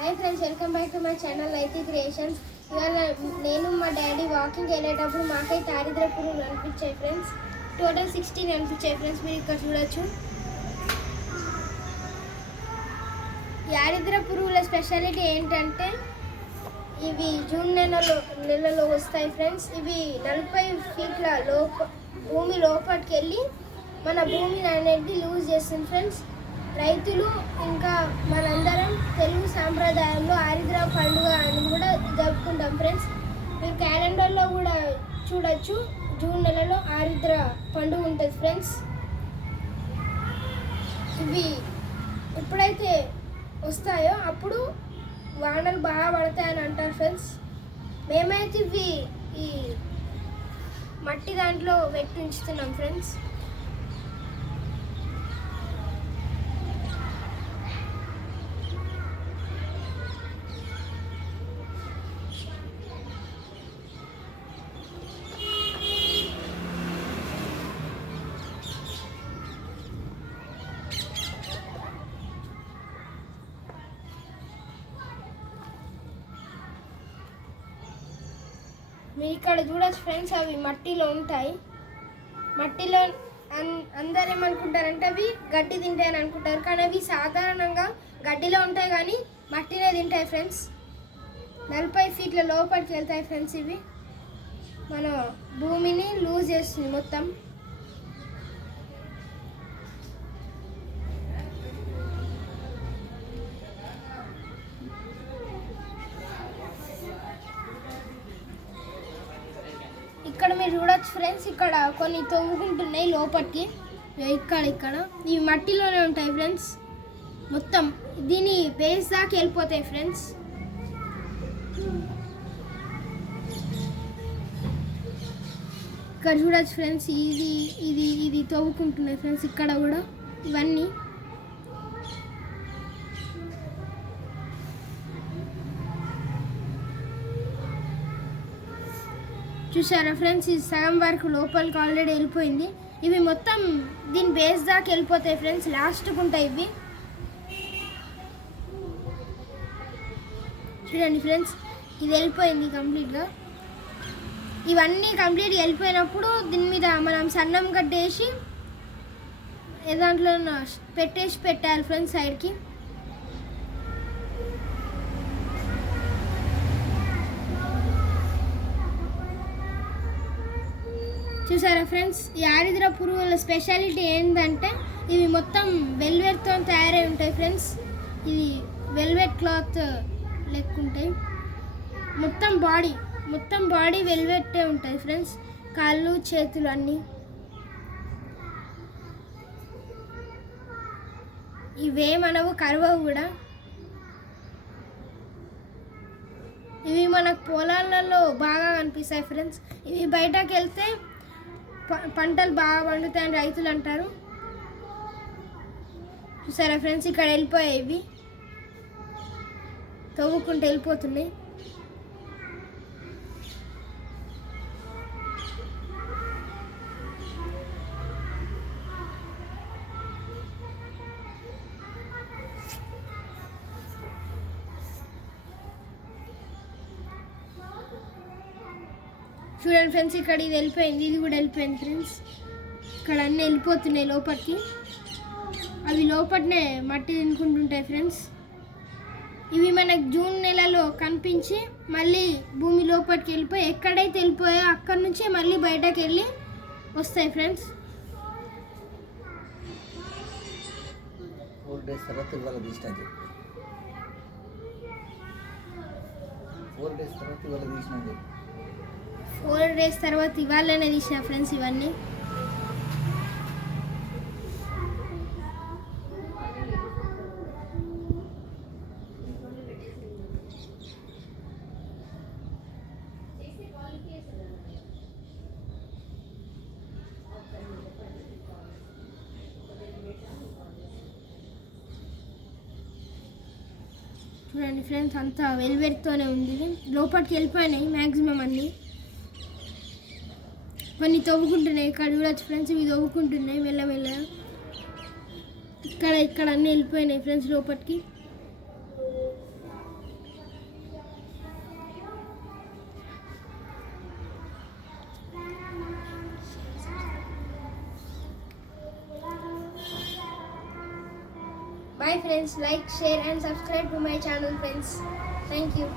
Hi friends, welcome back to my channel Laithi creations. ఇవాళ నేను మా డాడీ వాకింగ్ వెళ్ళేటప్పుడు మాకైతే దారిద్ర పురుగులు అనిపించాయి ఫ్రెండ్స్. టోటల్ 16 అనిపించాయి ఫ్రెండ్స్. మీరు ఇక్కడ చూడొచ్చు. దారిద్ర పురుగుల స్పెషాలిటీ ఏంటంటే ఇవి జూన్ నెలలో వస్తాయి ఫ్రెండ్స్. ఇవి 40 ఫీట్ల భూమి లోపలికి వెళ్ళి మన భూమిని అనేది లూజ్ చేస్తుంది ఫ్రెండ్స్. రైతులు ఇంకా మనందరం తెలుగు సాంప్రదాయంలో ఆరిద్ర పండుగ అని కూడా జరుపుకుంటాం ఫ్రెండ్స్. మీరు క్యాలెండర్లో కూడా చూడొచ్చు, జూన్ నెలలో ఆరిద్ర పండుగ ఉంటుంది ఫ్రెండ్స్. ఇవి ఎప్పుడైతే వస్తాయో అప్పుడు వానలు బాగా పడతాయని అంటారు ఫ్రెండ్స్. మేమైతే ఇవి ఈ మట్టి దాంట్లో పెట్టి ఉంచుతున్నాం ఫ్రెండ్స్. మీరు ఇక్కడ చూడొచ్చు ఫ్రెండ్స్, అవి మట్టిలో ఉంటాయి. మట్టిలో అందరు ఏమనుకుంటారంటే అవి గడ్డి తింటాయని అనుకుంటారు, కానీ అవి సాధారణంగా గడ్డిలో ఉంటాయి కానీ మట్టినే తింటాయి ఫ్రెండ్స్. 40 ఫీట్ల లోపలికి వెళ్తాయి ఫ్రెండ్స్. ఇవి మన భూమిని లూజ్ చేస్తుంది మొత్తం. ఇక్కడ మీరు చూడొచ్చు ఫ్రెండ్స్, ఇక్కడ కొన్ని తవ్వుకుంటున్నాయి లోపలికి. ఇక్కడ ఇవి మట్టిలోనే ఉంటాయి ఫ్రెండ్స్. మొత్తం దీని బేస్ దాకా వెళ్ళిపోతాయి ఫ్రెండ్స్. ఇక్కడ చూడొచ్చు ఫ్రెండ్స్, ఇది తవ్వుకుంటున్నాయి ఫ్రెండ్స్. ఇక్కడ కూడా ఇవన్నీ చూసారా ఫ్రెండ్స్. ఇది సగం వరకు లోపలికి ఆల్రెడీ వెళ్ళిపోయింది. ఇవి మొత్తం దీని బేస్ దాకా వెళ్ళిపోతాయి ఫ్రెండ్స్. లాస్ట్కి ఉంటాయి ఇవి. చూడండి ఫ్రెండ్స్, ఇది వెళ్ళిపోయింది కంప్లీట్గా. ఇవన్నీ కంప్లీట్గా వెళ్ళిపోయినప్పుడు దీని మీద మనం సన్నం కట్టేసి దాంట్లో పెట్టాలి ఫ్రెండ్స్ సైడ్కి. చూసారా ఫ్రెండ్స్, ఈ ఆరిద్ర పురుగుల స్పెషాలిటీ ఏంటంటే ఇవి మొత్తం వెల్వెట్తో తయారై ఉంటాయి ఫ్రెండ్స్. ఇది వెల్వెట్ క్లాత్ లెక్క ఉంటాయి. మొత్తం బాడీ వెల్వెట్టే ఉంటుంది ఫ్రెండ్స్. కాళ్ళు చేతులు అన్నీ. ఇవేమనవు కరవవు కూడా. ఇవి మనకు పొలాలలో బాగా కనిపిస్తాయి ఫ్రెండ్స్. ఇవి బయటకు వెళ్తే పంటలు బాగా పండుతాయని రైతులు అంటారు. చూసారా ఫ్రెండ్స్, ఇక్కడ వెళ్ళిపోయాయి. ఇవి తవ్వుకుంటూ వెళ్ళిపోతున్నాయి. చూడండి ఫ్రెండ్స్, ఇక్కడ ఇది వెళ్ళిపోయింది, ఇది కూడా వెళ్ళిపోయింది ఫ్రెండ్స్. ఇక్కడ అన్నీ వెళ్ళిపోతున్నాయి లోపలికి. అవి లోపలనే మట్టి తినుకుంటుంటాయి ఫ్రెండ్స్. ఇవి మనకు జూన్ నెలలో కనిపించి మళ్ళీ భూమి లోపలికి వెళ్ళిపోయి ఎక్కడైతే వెళ్ళిపోయాయో అక్కడి నుంచే మళ్ళీ బయటకు వెళ్ళి వస్తాయి ఫ్రెండ్స్. 4 days తర్వాత ఇవాళ తీసినది. 4 days తర్వాత ఇవాళ తీసినది. 4 days తర్వాత ఇవాళనే తీసిన ఫ్రెండ్స్ ఇవన్నీ. చూడండి ఫ్రెండ్స్, అంతా వెల్వెట్తోనే ఉంది. లోపలికి వెళ్ళిపోయినాయి మ్యాక్సిమం అన్నీ. కొన్ని తవ్వుకుంటున్నాయి. ఇక్కడ చూడొచ్చు ఫ్రెండ్స్, ఇవి తవ్వుకుంటున్నాయి మెల్లమెల్ల. ఇక్కడ అన్నీ వెళ్ళిపోయినాయి ఫ్రెండ్స్ లోపలికి. Bye friends, like, share and subscribe to my channel friends. Thank you.